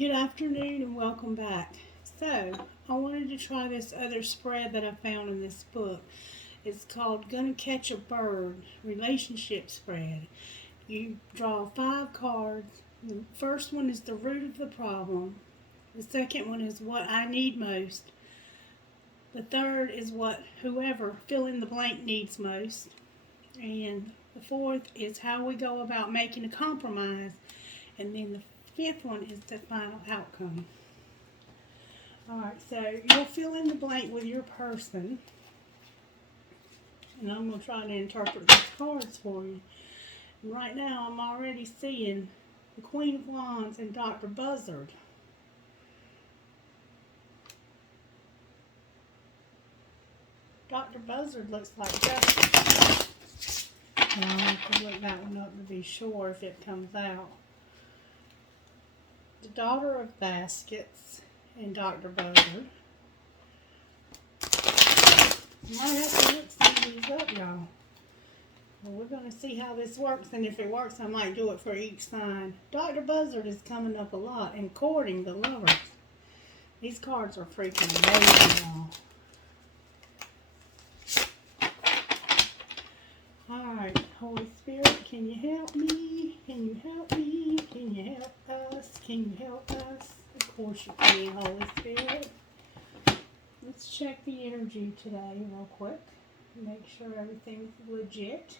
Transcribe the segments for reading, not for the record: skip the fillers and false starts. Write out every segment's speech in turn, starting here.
Good afternoon and welcome back. So, I wanted to try this other spread that I found in this book. It's called Gonna Catch a Bird Relationship Spread. You draw 5 cards. The first one is the root of the problem. The second one is what I need most. The third is what whoever fill in the blank needs most. And the fourth is how we go about making a compromise. And then the fifth one is the final outcome. Alright, so you'll fill in the blank with your person. And I'm going to try to interpret these cards for you. And right now I'm already seeing the Queen of Wands and Dr. Buzzard. Dr. Buzzard looks like justice. And I'll have to look that one up to be sure if it comes out. The Daughter of Baskets and Dr. Buzzard. I might have to look some of these up, y'all. Well, we're going to see how this works, and if it works, I might do it for each sign. Dr. Buzzard is coming up a lot and courting the lovers. These cards are freaking amazing, y'all. Alright, Holy Spirit, can you help me? Can you help me? Can you help us? Can you help us? Of course you can, Holy Spirit. Let's check the energy today real quick. Make sure everything's legit.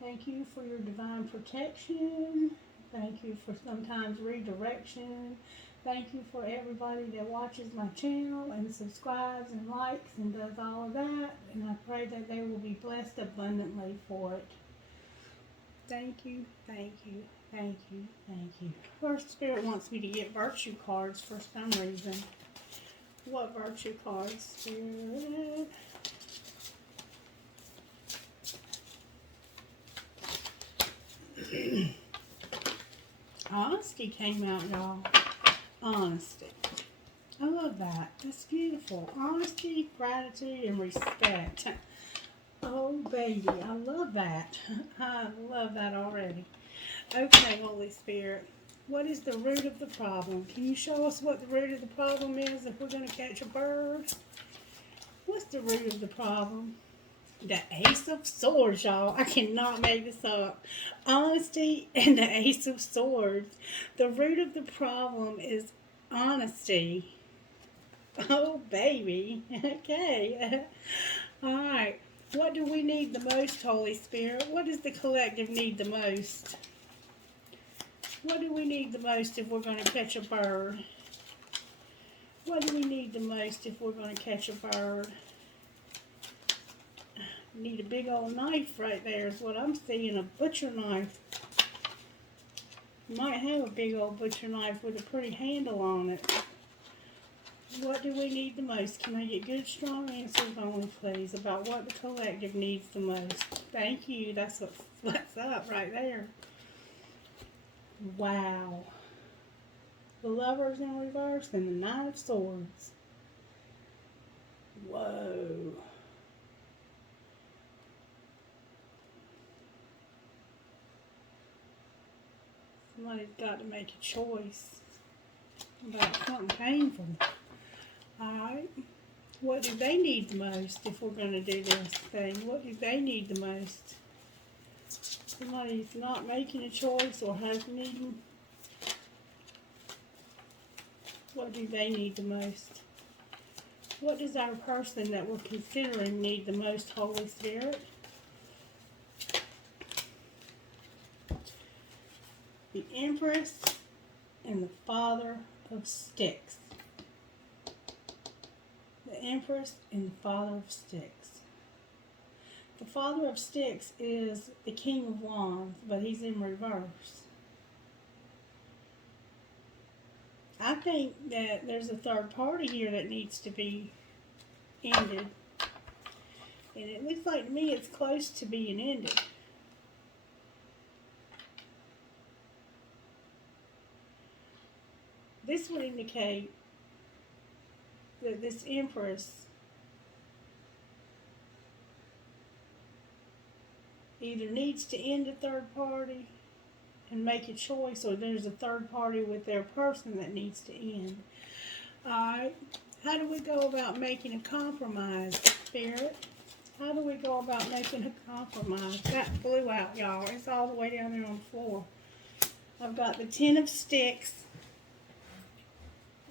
Thank you for your divine protection. Thank you for sometimes redirection. Thank you for everybody that watches my channel and subscribes and likes and does all of that. And I pray that they will be blessed abundantly for it. Thank you, thank you, thank you, thank you. First, Spirit wants me to get virtue cards for some reason. What virtue cards, Spirit? Honesty came out, y'all. Honesty. I love that. That's beautiful. Honesty, gratitude, and respect. Oh, baby. I love that. I love that already. Okay, Holy Spirit. What is the root of the problem? Can you show us what the root of the problem is if we're going to catch a bird? What's the root of the problem? The Ace of Swords, y'all. I cannot make this up. Honesty and the Ace of Swords. The root of the problem is honesty. Oh, baby. Okay. Alright. What do we need the most, Holy Spirit? What does the collective need the most? What do we need the most if we're going to catch a bird? What do we need the most if we're going to catch a bird? Need a big old knife right there is what I'm seeing, a butcher knife. You might have a big old butcher knife with a pretty handle on it. What do we need the most? Can I get good, strong answers only, please, about what the collective needs the most? Thank you. That's what's up right there. Wow. The Lovers in reverse and the Nine of Swords. Whoa. Somebody's got to make a choice about something painful. Alright. What do they need the most if we're going to do this thing? What do they need the most? Somebody's not making a choice or has needing. What do they need the most? What does our person that we're considering need the most, Holy Spirit? The Empress and the Father of Sticks. The Empress and the Father of Sticks. The Father of Sticks is the King of Wands, but he's in reverse. I think that there's a third party here that needs to be ended. And it looks like to me it's close to being ended. This would indicate that this Empress either needs to end a third party and make a choice, or there's a third party with their person that needs to end. Alright, how do we go about making a compromise, Spirit? How do we go about making a compromise? That blew out, y'all. It's all the way down there on the floor. I've got the 10 of sticks,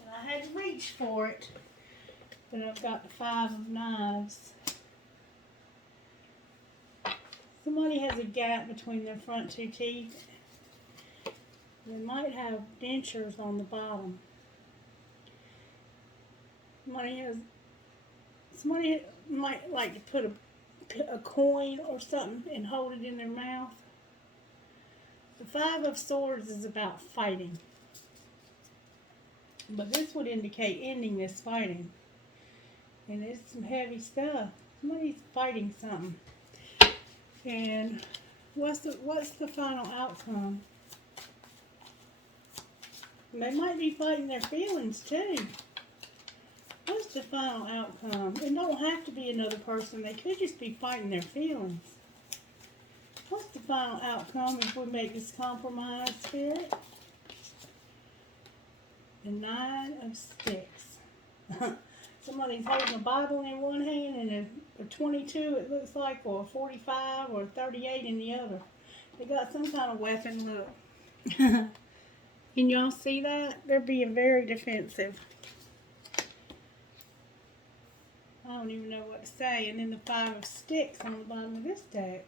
and I had to reach for it, but I've got the 5 of knives. Somebody has a gap between their front 2 teeth. They might have dentures on the bottom. Somebody might like to put a coin or something and hold it in their mouth. The 5 of Swords is about fighting. But this would indicate ending this fighting. And it's some heavy stuff. Somebody's fighting something. And what's the final outcome? And they might be fighting their feelings too. What's the final outcome? It don't have to be another person. They could just be fighting their feelings. What's the final outcome if we make this compromise, Spirit? The 9 of Sticks. Somebody's holding a Bible in one hand and a 22, it looks like, or a 45 or a 38 in the other. They got some kind of weapon, look. Can y'all see that? They're being very defensive. I don't even know what to say. And then the 5 of Sticks on the bottom of this deck.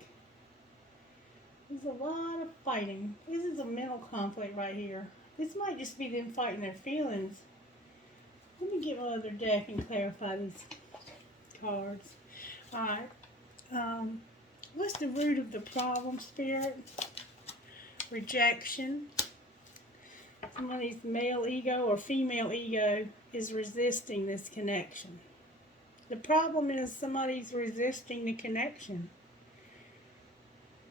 There's a lot of fighting. This is a mental conflict right here. This might just be them fighting their feelings. Let me get my other deck and clarify these cards. Alright. What's the root of the problem, Spirit? Rejection. Somebody's male ego or female ego is resisting this connection. The problem is somebody's resisting the connection.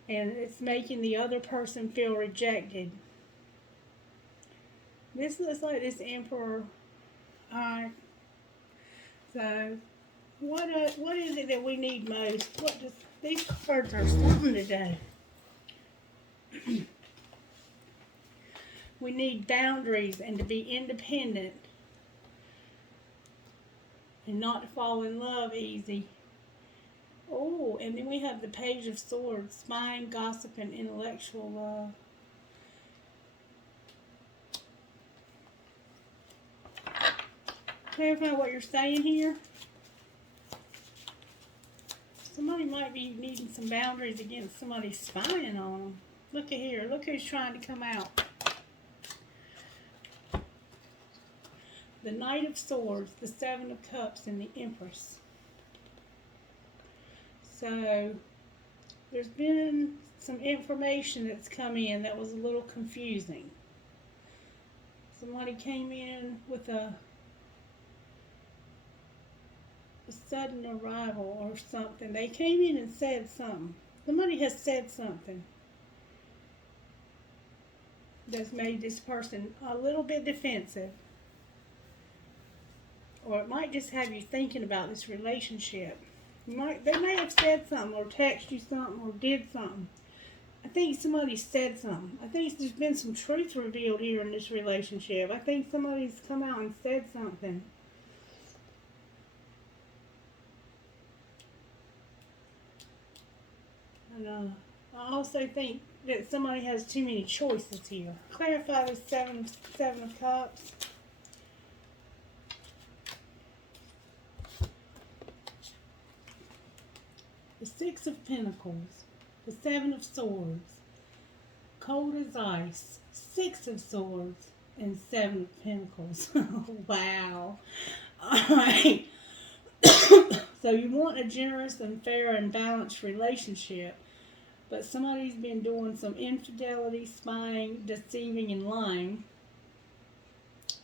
And it's making the other person feel rejected. This looks like this Emperor. Alright. So, what is it that we need most? These cards are something today. We need boundaries and to be independent. And not to fall in love easy. Oh, and then we have the Page of Swords, spying, gossip, and intellectual love. Clarify what you're saying here. Somebody might be needing some boundaries against somebody spying on them. Look at here. Look who's trying to come out. The Knight of Swords, the 7 of Cups, and the Empress. So, there's been some information that's come in that was a little confusing. Somebody came in with a sudden arrival or something. They came in and said something. Somebody has said something that's made this person a little bit defensive. Or it might just have you thinking about this relationship. They may have said something or texted you something or did something. I think somebody said something. I think there's been some truth revealed here in this relationship. I think somebody's come out and said something. And I also think that somebody has too many choices here. Clarify the 7 of Cups. The 6 of Pentacles, the 7 of Swords, cold as ice, 6 of Swords, and 7 of Pentacles. Wow. Alright. So you want a generous and fair and balanced relationship, but somebody's been doing some infidelity, spying, deceiving, and lying.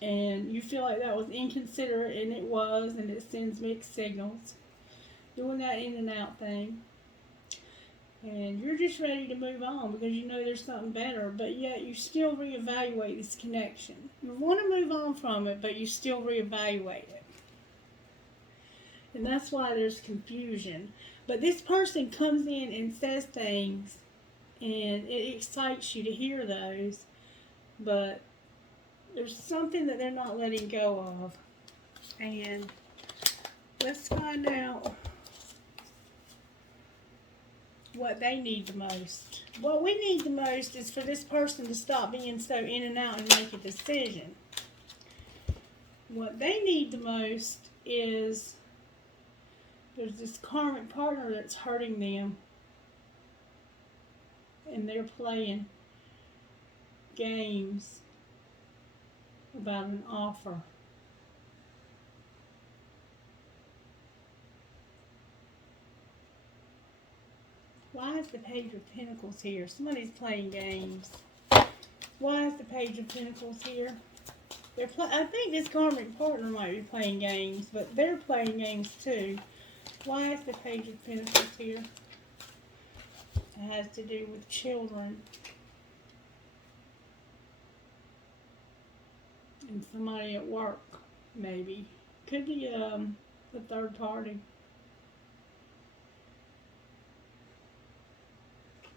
And you feel like that was inconsiderate, and it was, and it sends mixed signals. Doing that in and out thing. And you're just ready to move on because you know there's something better, but yet you still reevaluate this connection. You want to move on from it, but you still reevaluate it. And that's why there's confusion. But this person comes in and says things And it excites you to hear those, but there's something that they're not letting go of. And let's find out what they need the most. What we need the most is for this person to stop being so in and out and make a decision. What they need the most is there's this karmic partner that's hurting them, and they're playing games about an offer. Why is the Page of Pentacles here? Somebody's playing games. Why is the Page of Pentacles here? I think this karmic partner might be playing games, but they're playing games too. Why is the Page of Pentacles here? It has to do with children. And somebody at work, maybe. Could be a third party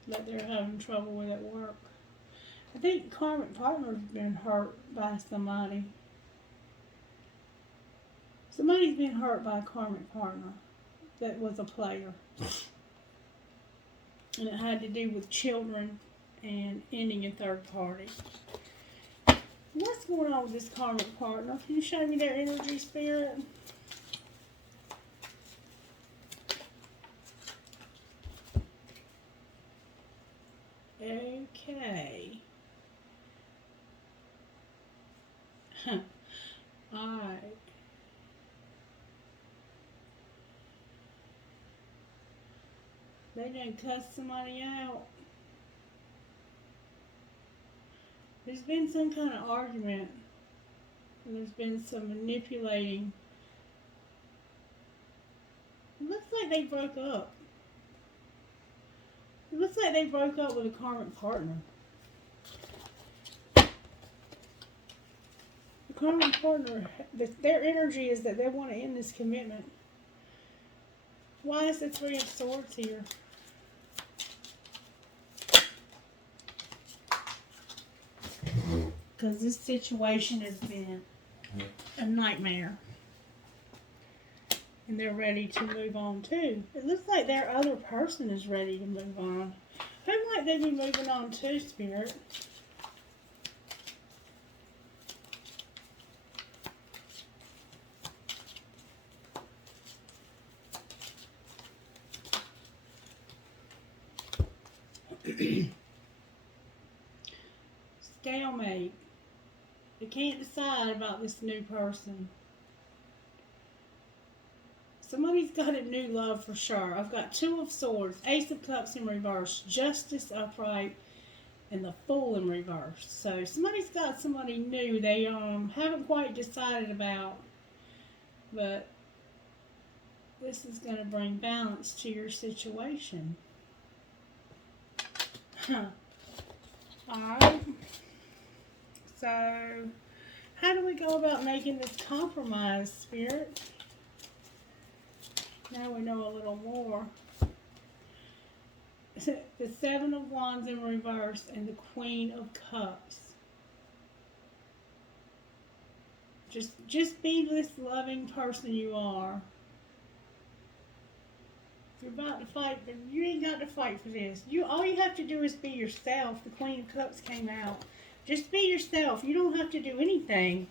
that they're having trouble with at work. I think karmic partner's been hurt by somebody. Somebody's been hurt by a karmic partner that was a player. And it had to do with children and ending a third party. What's going on with this karmic partner? Can you show me their energy, Spirit? Okay. Alright. They done cuss somebody out. There's been some kind of argument. And there's been some manipulating. It looks like they broke up. It looks like they broke up with a karmic partner. The karmic partner, their energy is that they want to end this commitment. Why is the Three of Swords here? Because this situation has been a nightmare. And they're ready to move on too. It looks like their other person is ready to move on. Who might they be moving on to, Spirit? Stalemate. They can't decide about this new person. Somebody's got a new love for sure. I've got Two of Swords, Ace of Cups in reverse, Justice upright, and the Fool in reverse. So somebody's got somebody new they haven't quite decided about. But this is going to bring balance to your situation. Alright. So, how do we go about making this compromise, Spirit? Now we know a little more. The Seven of Wands in reverse and the Queen of Cups. Just be this loving person you are. You're about to fight, but you ain't got to fight for this. All you have to do is be yourself. The Queen of Cups came out. Just be yourself. You don't have to do anything.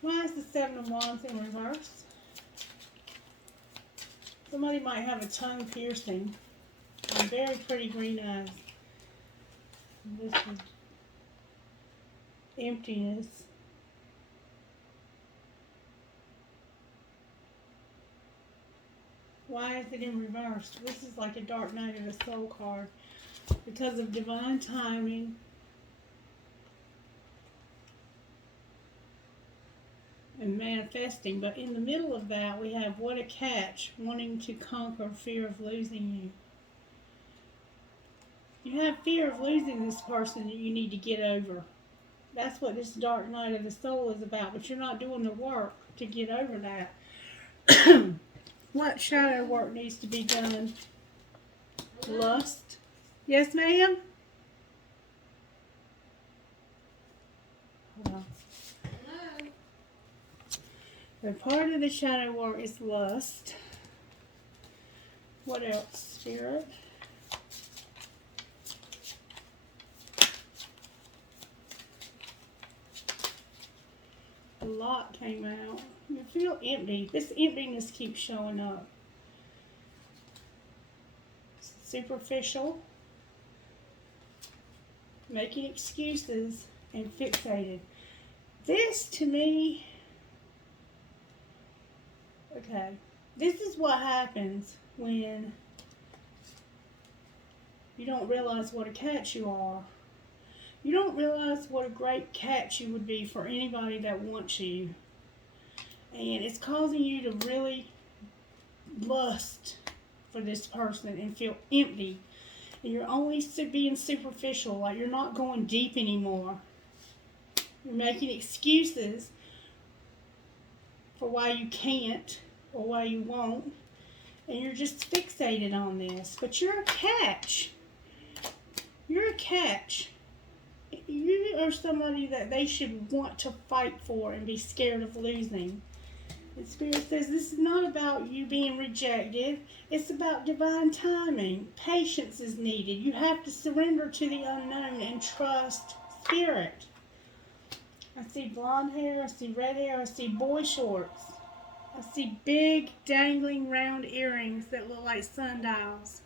Why is the Seven of Wands in reverse? Somebody might have a tongue piercing and very pretty green eyes. And this is emptiness. Why is it in reverse? This is like a Dark Night of the Soul card. Because of divine timing. And manifesting. But in the middle of that, we have what a catch. Wanting to conquer fear of losing you. You have fear of losing this person that you need to get over. That's what this Dark Night of the Soul is about. But you're not doing the work to get over that. What shadow work needs to be done? Lust. Yes, ma'am? Hold on. The part of the shadow work is lust. What else, Spirit? A lot came out. You feel empty. This emptiness keeps showing up. Superficial. Making excuses and fixated. This, to me, okay, this is what happens when you don't realize what a catch you are. You don't realize what a great catch you would be for anybody that wants you. And it's causing you to really lust for this person and feel empty. And you're only being superficial, like you're not going deep anymore. You're making excuses for why you can't or why you won't. And you're just fixated on this. But you're a catch. You're a catch. You are somebody that they should want to fight for and be scared of losing. The Spirit says this is not about you being rejected. It's about divine timing. Patience is needed. You have to surrender to the unknown and trust Spirit. I see blonde hair. I see red hair. I see boy shorts. I see big, dangling, round earrings that look like sundials.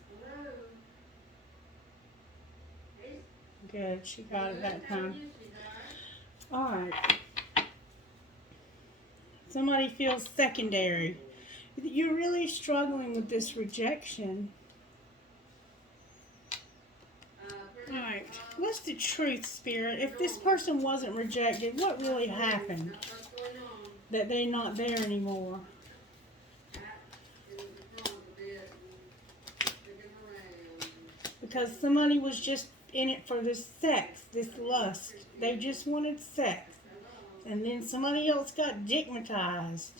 Good. She got it that time. All right. Somebody feels secondary. You're really struggling with this rejection. Alright, what's the truth, Spirit? If this person wasn't rejected, what really happened? That they're not there anymore. Because somebody was just in it for this sex, this lust. They just wanted sex. And then somebody else got digmatized.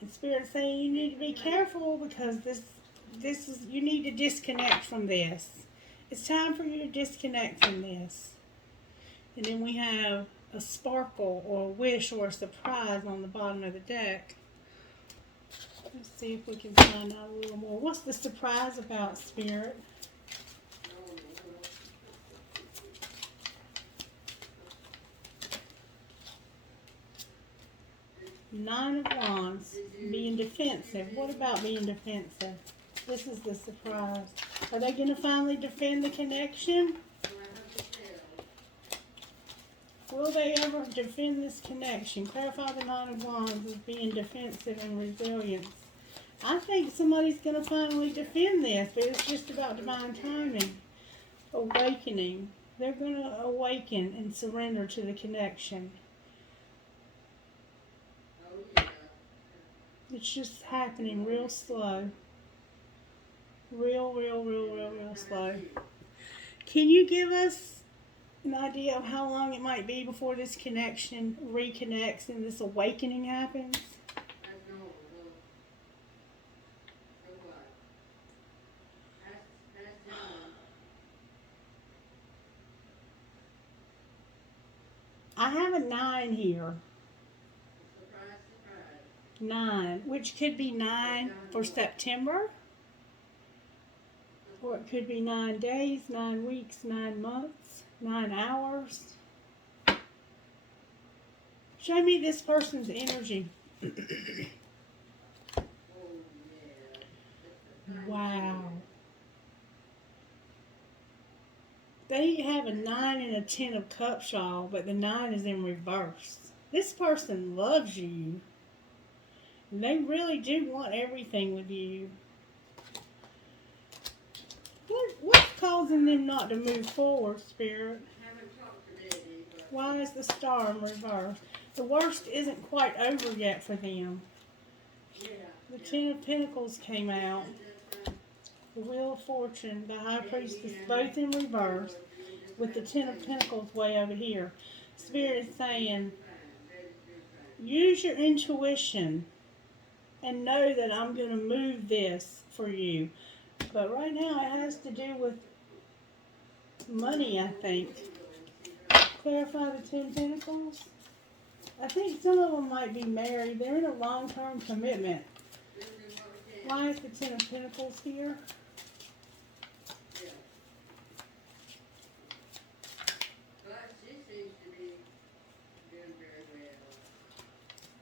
And Spirit's saying you need to be careful because this is, you need to disconnect from this. It's time for you to disconnect from this. And then we have a sparkle or a wish or a surprise on the bottom of the deck. Let's see if we can find out a little more. What's the surprise about, Spirit? Nine of Wands, being defensive. What about being defensive? This is the surprise. Are they going to finally defend the connection? Will they ever defend this connection? Clarify the Nine of Wands as being defensive and resilience. I think somebody's going to finally defend this, but it's just about divine timing. Awakening. They're going to awaken and surrender to the connection. It's just happening real slow. Real slow. Can you give us an idea of how long it might be before this connection reconnects and this awakening happens? I have a 9 here. 9, which could be 9 for September, or it could be 9 days, 9 weeks, 9 months, 9 hours. Show me this person's energy. Wow. They have a 9 and a 10 of cups, y'all, but the 9 is in reverse. This person loves you. They really do want everything with you. What's causing them not to move forward, Spirit? Why is the Star in reverse? The worst isn't quite over yet for them. The 10 of Pentacles came out. The Wheel of Fortune, the High Priestess, both in reverse, with the 10 of Pentacles way over here. Spirit is saying, use your intuition and know that I'm going to move this for you. But right now it has to do with money, I think. Clarify the Ten Pentacles. I think some of them might be married. They're in a long-term commitment. Why is the Ten of Pentacles here?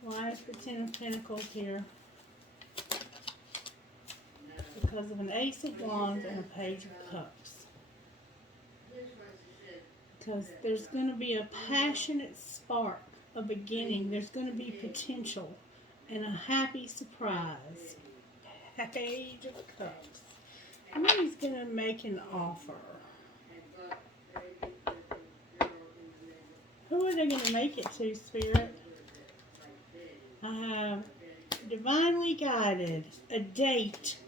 Why is the Ten of Pentacles here? Because of an Ace of Wands and a Page of Cups. Because there's going to be a passionate spark, a beginning. There's going to be potential and a happy surprise. Page of Cups. Somebody's going to make an offer. Who are they going to make it to, Spirit? I have divinely guided, a date.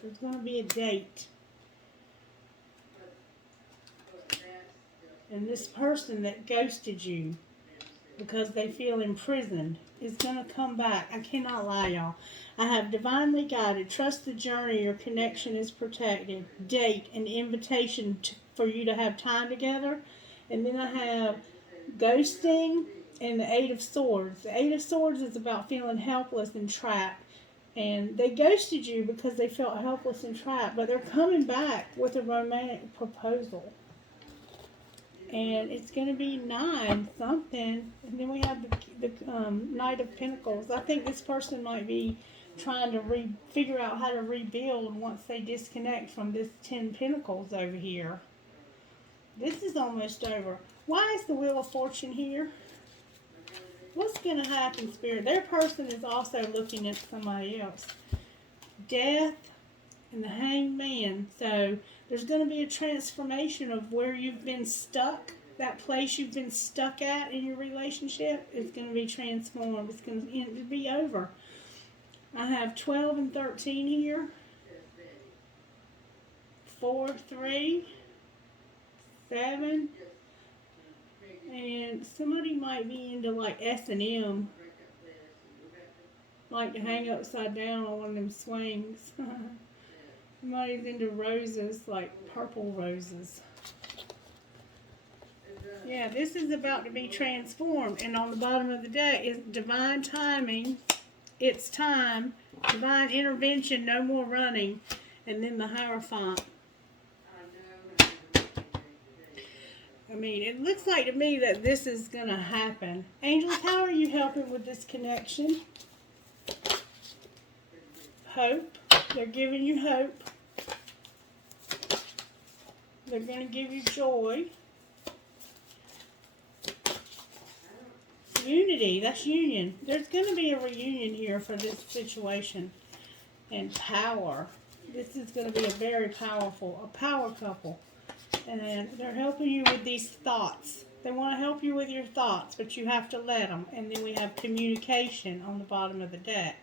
There's going to be a date. And this person that ghosted you because they feel imprisoned is going to come back. I cannot lie, y'all. I have divinely guided, trust the journey, your connection is protected, date, an invitation for you to have time together. And then I have ghosting and the Eight of Swords. The Eight of Swords is about feeling helpless and trapped. And they ghosted you because they felt helpless and trapped. But they're coming back with a romantic proposal. And it's going to be 9 something. And then we have the Knight of Pentacles. I think this person might be trying to figure out how to rebuild once they disconnect from this 10 Pentacles over here. This is almost over. Why is the Wheel of Fortune here? What's going to happen, Spirit? Their person is also looking at somebody else. Death and the Hanged Man. So there's going to be a transformation of where you've been stuck. That place you've been stuck at in your relationship is going to be transformed. It's going to be over. I have 12 and 13 here. 4, 3, 7. And somebody might be into like S&M. Like to hang upside down on one of them swings. Somebody's into roses, like purple roses. Yeah, this is about to be transformed. And on the bottom of the deck is divine timing. It's time. Divine intervention, no more running. And then the Hierophant. I mean, it looks like to me that this is going to happen. Angels, how are you helping with this connection? Hope. They're giving you hope. They're going to give you joy. Unity. That's union. There's going to be a reunion here for this situation. And power. This is going to be a very powerful, a power couple. And they're helping you with these thoughts. They want to help you with your thoughts, but you have to let them. And then we have communication on the bottom of the deck.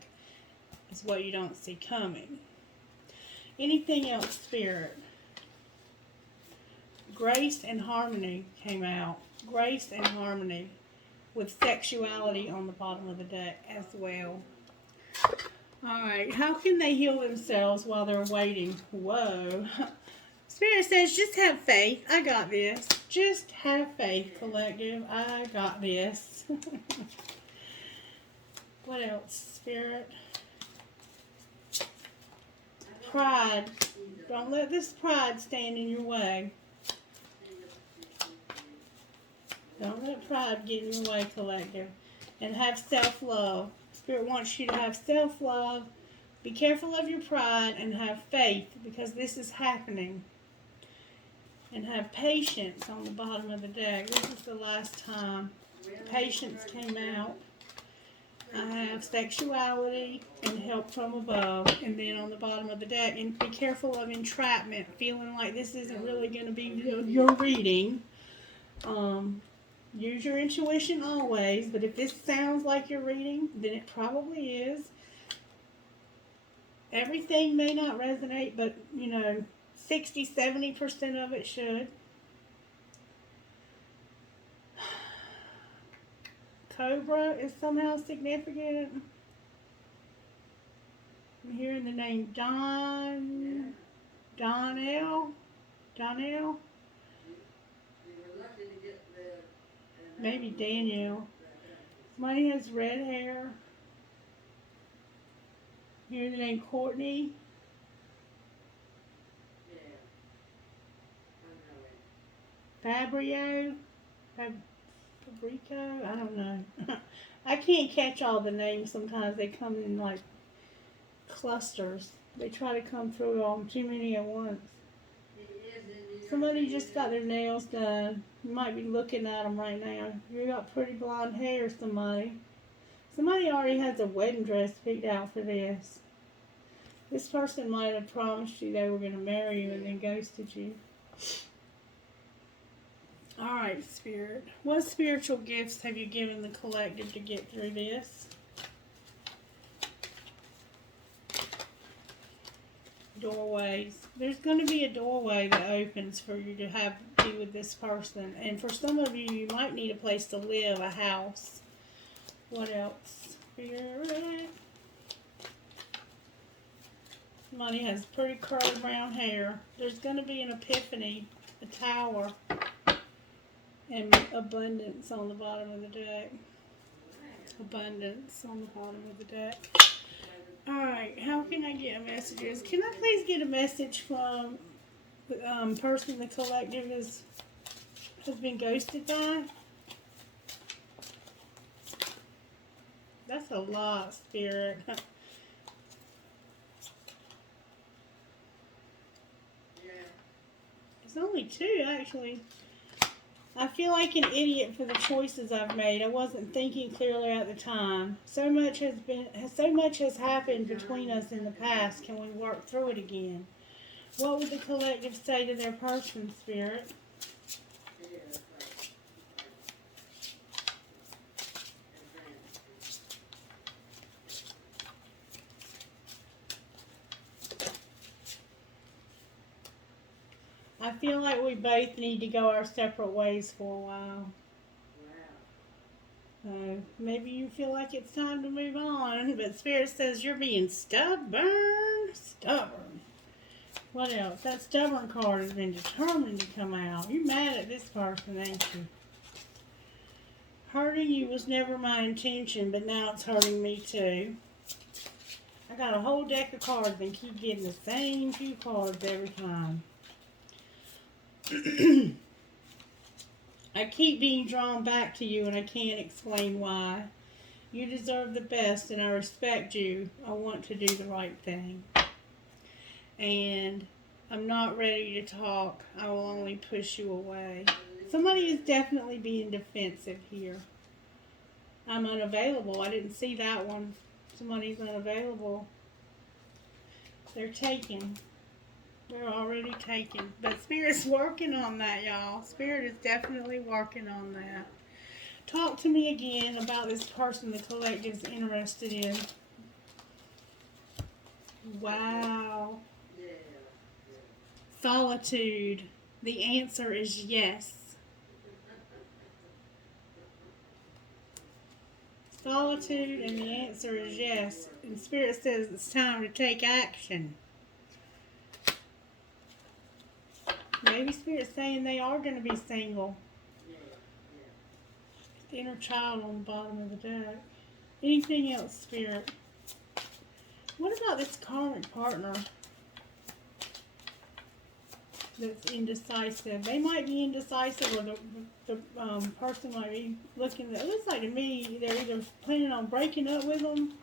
Is what you don't see coming. Anything else, Spirit? Grace and harmony came out. Grace and harmony with sexuality on the bottom of the deck as well. Alright, how can they heal themselves while they're waiting? Whoa. Spirit says, just have faith. I got this. Just have faith, collective. I got this. What else, Spirit? Pride. Don't let this pride stand in your way. Don't let pride get in your way, collective. And have self-love. Spirit wants you to have self-love. Be careful of your pride and have faith because this is happening. And have patience on the bottom of the deck. This is the last time patience came out. I have sexuality and help from above. And then on the bottom of the deck, and be careful of entrapment. Feeling like this isn't really going to be your reading. Use your intuition always. But if this sounds like your reading, then it probably is. Everything may not resonate, but, 60-70% of it should. Cobra is somehow significant. I'm hearing the name Don. Donnell? Maybe Daniel. Somebody has red hair. Here's the name Courtney. Fabrico? Fabrico? I don't know. I can't catch all the names sometimes. They come in like clusters. They try to come through on too many at once. Somebody just got their nails done. You might be looking at them right now. You got pretty blonde hair, somebody. Somebody already has a wedding dress picked out for this. This person might have promised you they were going to marry you and then ghosted you. Alright, Spirit. What spiritual gifts have you given the collective to get through this? Doorways. There's going to be a doorway that opens for you to be with this person. And for some of you, you might need a place to live, a house. What else? Spirit. Somebody has pretty curly brown hair. There's going to be an epiphany, a tower, and abundance on the bottom of the deck. Abundance on the bottom of the deck. Alright, how can I get messages? Can I please get a message from the person the collective has been ghosted by? That's a lot, Spirit. It's only 2, actually. I feel like an idiot for the choices I've made. I wasn't thinking clearly at the time. So much has happened between us in the past. Can we work through it again? What would the collective say to their person, Spirit? I feel like we both need to go our separate ways for a while. Maybe you feel like it's time to move on, but Spirit says you're being stubborn. Stubborn. What else? That stubborn card has been determined to come out. You're mad at this person, ain't you? Hurting you was never my intention, but now it's hurting me too. I got a whole deck of cards and keep getting the same 2 cards every time. I keep being drawn back to you and I can't explain why. You deserve the best and I respect you. I want to do the right thing. And I'm not ready to talk. I will only push you away. Somebody is definitely being defensive here. I'm unavailable. I didn't see that one. Somebody's unavailable. They're taken. They're already taken. But Spirit's working on that, y'all. Spirit is definitely working on that. Talk to me again about this person the collective's interested in. Wow. Solitude. The answer is yes. Solitude, and the answer is yes. And Spirit says it's time to take action. Maybe Spirit's saying they are going to be single. The inner child on the bottom of the deck. Anything else, Spirit? What about this karmic partner that's indecisive? They might be indecisive, or the person might be looking. It looks like to me they're either planning on breaking up with them,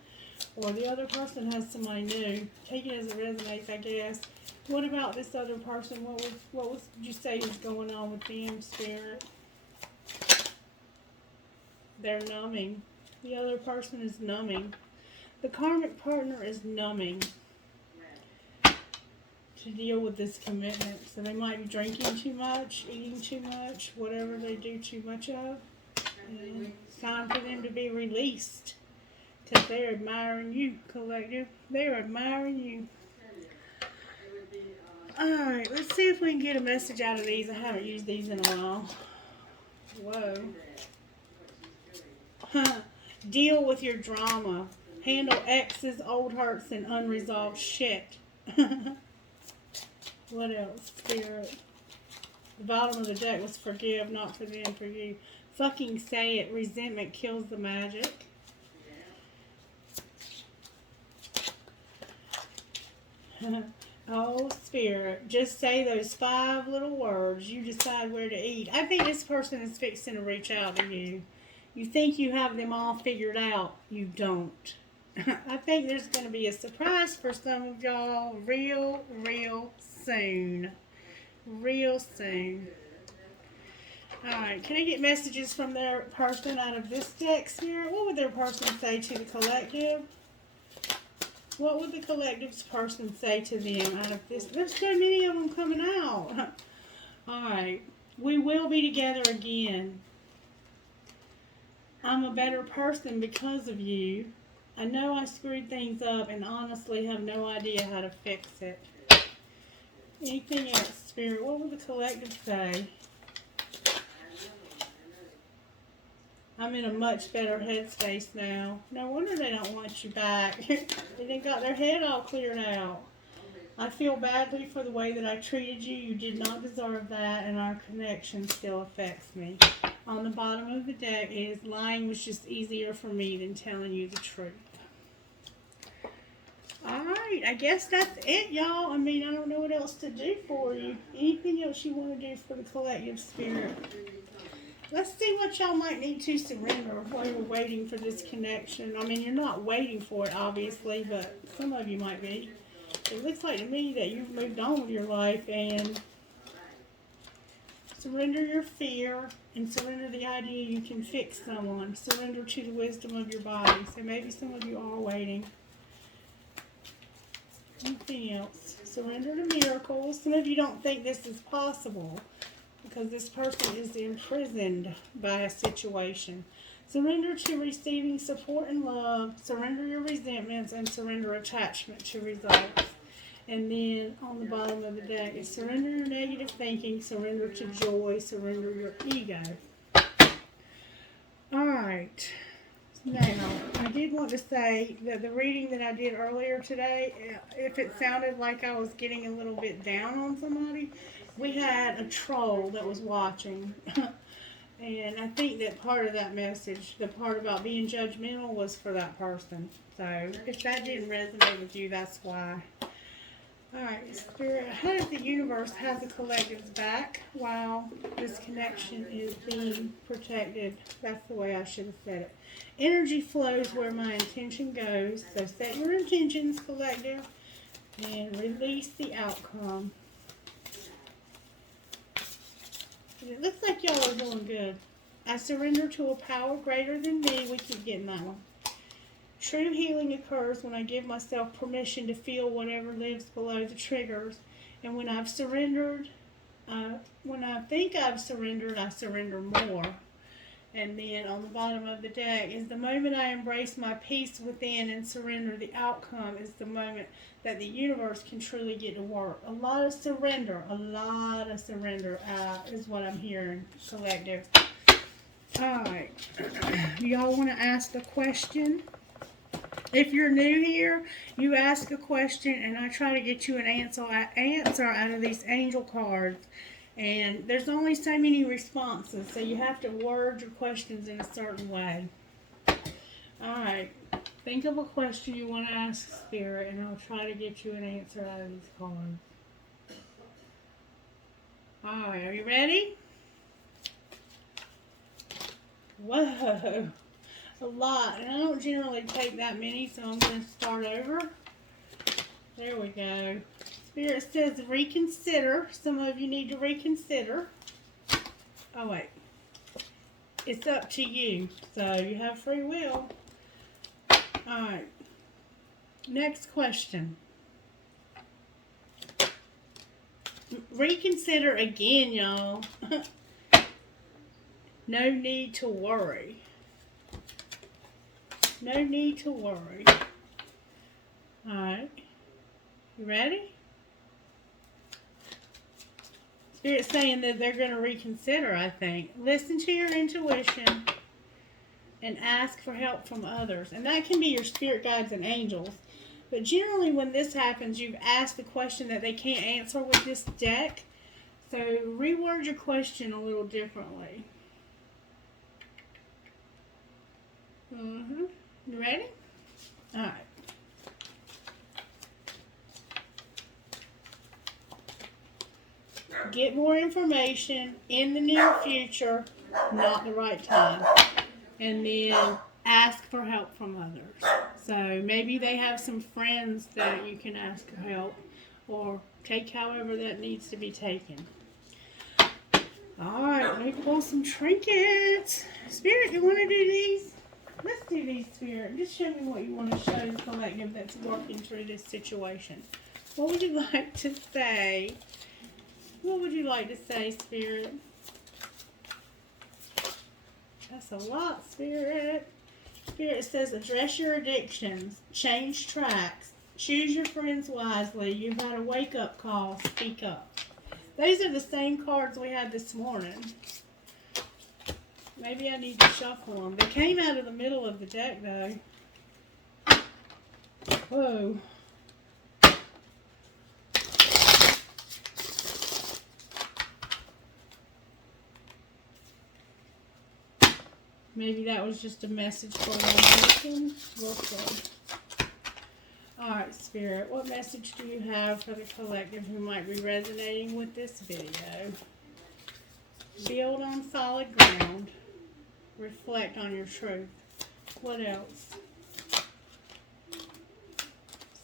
or the other person has somebody new. Take it as it resonates, I guess. What about this other person? What did you say is going on with them, Spirit? They're numbing. The other person is numbing. The karmic partner is numbing to deal with this commitment. So they might be drinking too much, eating too much, whatever they do too much of. And it's time for them to be released. Because they're admiring you, collective. They're admiring you. Alright, let's see if we can get a message out of these. I haven't used these in a while. Whoa. Deal with your drama. Handle exes, old hurts, and unresolved shit. What else, Spirit? The bottom of the deck was forgive, not for them, for you. Fucking say it. Resentment kills the magic. Oh, Spirit, just say those 5 little words. You decide where to eat. I think this person is fixing to reach out to you. You think you have them all figured out. You don't. I think there's going to be a surprise for some of y'all real soon. Real soon. Alright, can I get messages from their person out of this deck, Spirit? What would their person say to the collective? What would the collective's person say to them out of this? There's so many of them coming out. Alright. We will be together again. I'm a better person because of you. I know I screwed things up and honestly have no idea how to fix it. Anything else, Spirit? What would the collective say? I'm in a much better headspace now. No wonder they don't want you back. They done got their head all cleared out. I feel badly for the way that I treated you. You did not deserve that, and our connection still affects me. On the bottom of the deck is lying was just easier for me than telling you the truth. Alright, I guess that's it, y'all. I mean, I don't know what else to do for you. Anything else you want to do for the collective, Spirit? Let's see what y'all might need to surrender while you're waiting for this connection. I mean, you're not waiting for it, obviously, but some of you might be. It looks like to me that you've moved on with your life and surrender your fear and surrender the idea you can fix someone. Surrender to the wisdom of your body. So maybe some of you are waiting. Anything else? Surrender to miracles. Some of you don't think this is possible because this person is imprisoned by a situation. Surrender to receiving support and love. Surrender your resentments and surrender attachment to results. And then on the bottom of the deck is surrender your negative thinking, surrender to joy, surrender your ego. Alright. Now, I did want to say that the reading that I did earlier today, if it sounded like I was getting a little bit down on somebody, we had a troll that was watching. And I think that part of that message, the part about being judgmental, was for that person. So, if that didn't resonate with you, that's why. Alright, Spirit, how does the universe have the collective's back while this connection is being protected? That's the way I should have said it. Energy flows where my intention goes. So set your intentions, collective, and release the outcome. And it looks like y'all are doing good. I surrender to a power greater than me. We keep getting that one. True healing occurs when I give myself permission to feel whatever lives below the triggers. And when I've surrendered, when I think I've surrendered, I surrender more. And then on the bottom of the deck is the moment I embrace my peace within and surrender the outcome is the moment that the universe can truly get to work. A lot of surrender is what I'm hearing, collective. Alright, y'all want to ask a question? If you're new here, you ask a question and I try to get you an answer out of these angel cards. And there's only so many responses, so you have to word your questions in a certain way. Alright, think of a question you want to ask Spirit, and I'll try to get you an answer out of these cards. Alright, are you ready? Whoa, a lot. And I don't generally take that many, so I'm going to start over. There we go. Spirit says reconsider. Some of you need to reconsider. Oh, wait. It's up to you. So you have free will. Alright. Next question. Reconsider again, y'all. No need to worry. No need to worry. Alright. You ready? Spirit's saying that they're going to reconsider, I think. Listen to your intuition and ask for help from others. And that can be your spirit guides and angels. But generally when this happens, you've asked a question that they can't answer with this deck. So reword your question a little differently. You ready? All right. Get more information in the near future, not the right time. And then ask for help from others. So maybe they have some friends that you can ask for help, or take however that needs to be taken. All right, let me pull some trinkets. Spirit, you want to do these? Let's do these, Spirit. Just show me what you want to show the collective that's working through this situation. What would you like to say? What would you like to say, Spirit? That's a lot, Spirit. Spirit says, address your addictions, change tracks, choose your friends wisely. You've had a wake-up call, speak up. Those are the same cards we had this morning. Maybe I need to shuffle them. They came out of the middle of the deck, though. Whoa. Maybe that was just a message for one person. We'll see. Alright, Spirit, what message do you have for the collective who might be resonating with this video? Build on solid ground. Reflect on your truth. What else?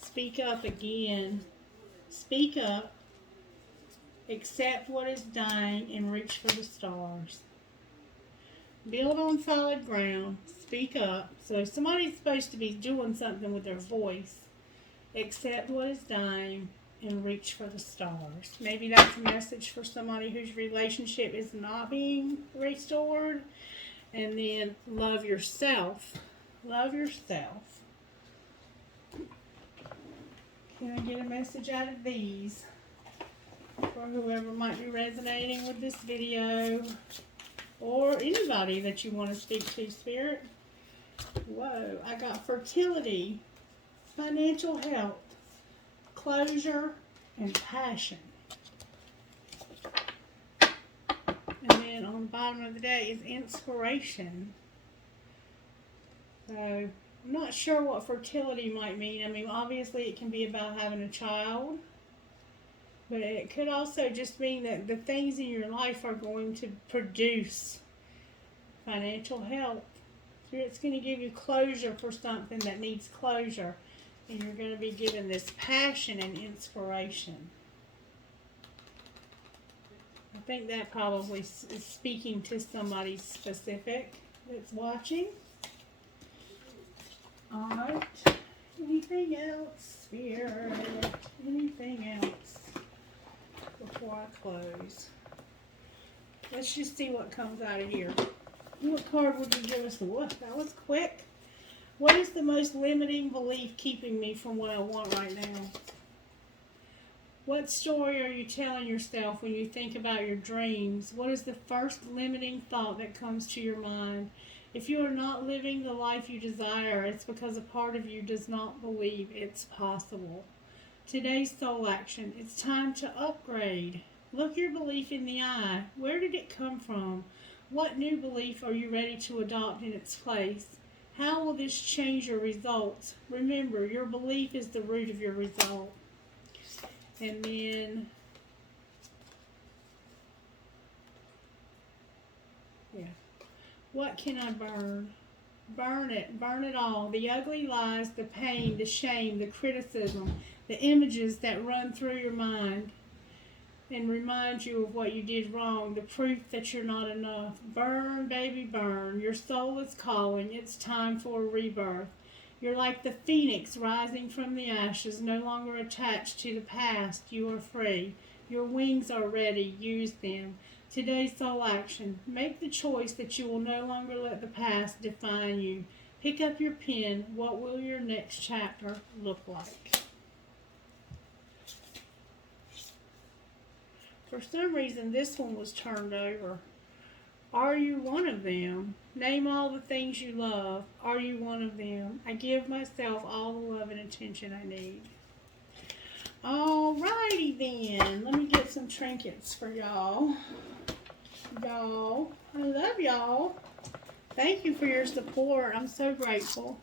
Speak up again. Speak up. Accept what is dying and reach for the stars. Build on solid ground. Speak up. So if somebody's supposed to be doing something with their voice, accept what is dying and reach for the stars. Maybe that's a message for somebody whose relationship is not being restored. And then love yourself. Love yourself. Can I get a message out of these for whoever might be resonating with this video? Or anybody that you want to speak to, Spirit. Whoa, I got fertility, financial health, closure, and passion. And then on the bottom of the day is inspiration. So I'm not sure what fertility might mean. I mean, obviously it can be about having a child. But it could also just mean that the things in your life are going to produce financial health. It's going to give you closure for something that needs closure. And you're going to be given this passion and inspiration. I think that probably is speaking to somebody specific that's watching. Alright. Anything else, Spirit? Anything else before I close? Let's just see what comes out of here. What card would you give us? What? That was quick. What is the most limiting belief keeping me from what I want right now? What story are you telling yourself when you think about your dreams? What is the first limiting thought that comes to your mind? If you are not living the life you desire, it's because a part of you does not believe it's possible. Today's soul action. It's time to upgrade. Look your belief in the eye. Where did it come from? What new belief are you ready to adopt in its place? How will this change your results? Remember, your belief is the root of your result. And then, what can I burn? Burn it all. The ugly lies, the pain, the shame, the criticism, the images that run through your mind and remind you of what you did wrong, the proof that you're not enough. Burn, baby, burn. Your soul is calling. It's time for a rebirth. You're like the phoenix rising from the ashes, no longer attached to the past. You are free. Your wings are ready. Use them. Today's soul action. Make the choice that you will no longer let the past define you. Pick up your pen. What will your next chapter look like? For some reason, this one was turned over. Are you one of them? Name all the things you love. Are you one of them? I give myself all the love and attention I need. Alrighty then. Let me get some trinkets for y'all. Y'all, I love y'all. Thank you for your support. I'm so grateful.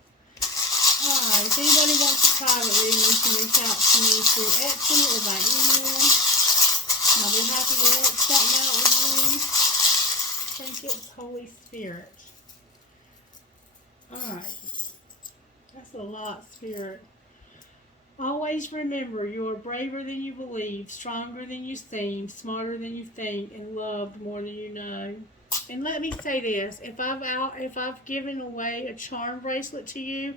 Alright, if anybody wants a private reading, you can reach out to me through Etsy or by email. And I'll be happy to work something out with you. Trinkets, Holy Spirit. Alright. That's a lot, Spirit. Always remember, you are braver than you believe, stronger than you seem, smarter than you think, and loved more than you know. And let me say this, if I've given away a charm bracelet to you,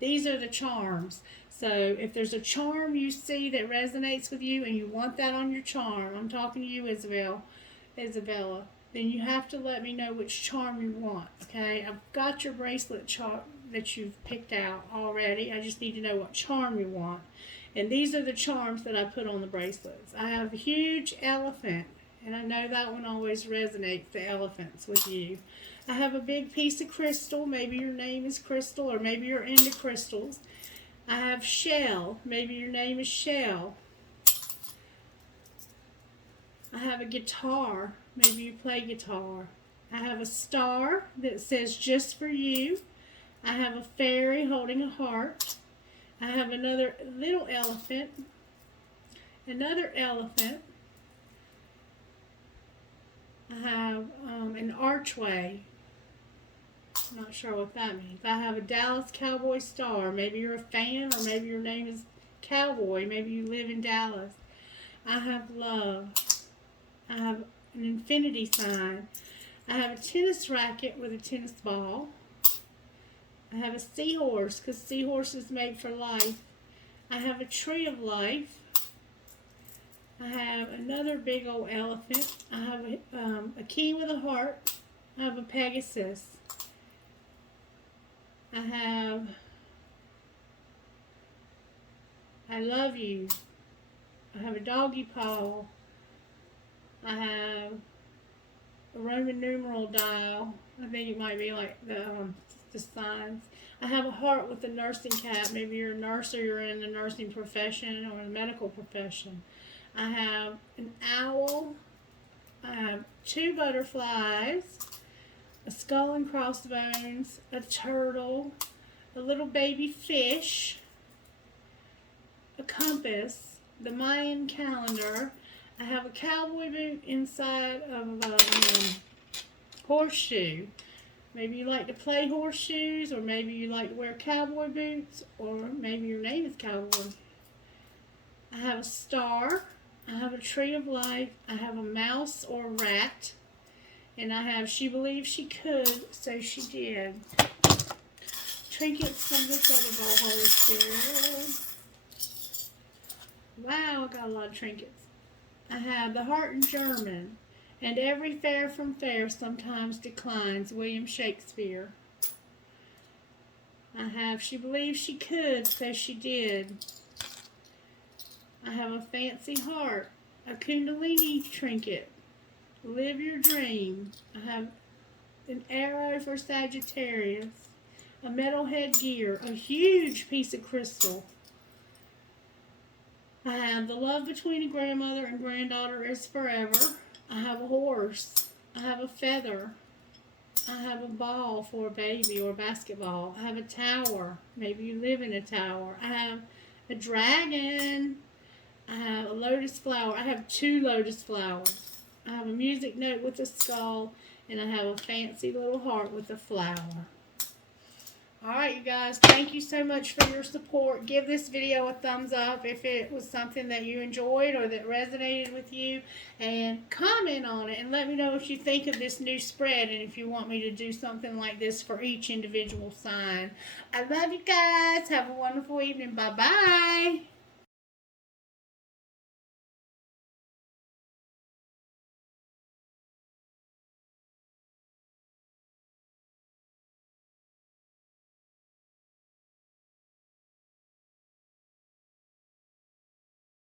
these are the charms. So if there's a charm you see that resonates with you and you want that on your charm, I'm talking to you, Isabella, then you have to let me know which charm you want, okay? I've got your bracelet charm that you've picked out already. I just need to know what charm you want. And these are the charms that I put on the bracelets. I have a huge elephant, and I know that one always resonates, the elephants, with you. I have a big piece of crystal. Maybe your name is Crystal, or maybe you're into crystals. I have shell. Maybe your name is Shell. I have a guitar. Maybe you play guitar. I have a star that says just for you. I have a fairy holding a heart. I have another little elephant. Another elephant. I have an archway. I'm not sure what that means. I have a Dallas Cowboy star. Maybe you're a fan, or maybe your name is Cowboy. Maybe you live in Dallas. I have love. I have an infinity sign. I have a tennis racket with a tennis ball. I have a seahorse, because seahorse is made for life. I have a tree of life. I have another big old elephant. I have a key with a heart. I have a Pegasus. I have I love you. I have a doggy paw. I have a Roman numeral dial. I think it might be like the signs. I have a heart with a nursing cap. Maybe you're a nurse, or you're in the nursing profession or the medical profession. I have an owl. I have 2 butterflies, a skull and crossbones, a turtle, a little baby fish, a compass, the Mayan calendar. I have a cowboy boot inside of a horseshoe. Maybe you like to play horseshoes, or maybe you like to wear cowboy boots, or maybe your name is Cowboy. I have a star. I have a tree of life. I have a mouse or a rat. And I have she believed she could, so she did. Trinkets from this other bowl, Holy Spirit. Wow, I got a lot of trinkets. I have the heart in German. And every fair from fair sometimes declines, William Shakespeare. I have she believed she could, so she did. I have a fancy heart, a Kundalini trinket, live your dream. I have an arrow for Sagittarius, a metal headgear, a huge piece of crystal. I have the love between a grandmother and granddaughter is forever. I have a horse. I have a feather. I have a ball for a baby or a basketball. I have a tower. Maybe you live in a tower. I have a dragon. I have a lotus flower. I have 2 lotus flowers. I have a music note with a skull. And I have a fancy little heart with a flower. Alright, you guys, thank you so much for your support. Give this video a thumbs up if it was something that you enjoyed or that resonated with you. And comment on it and let me know what you think of this new spread, and if you want me to do something like this for each individual sign. I love you guys. Have a wonderful evening. Bye-bye.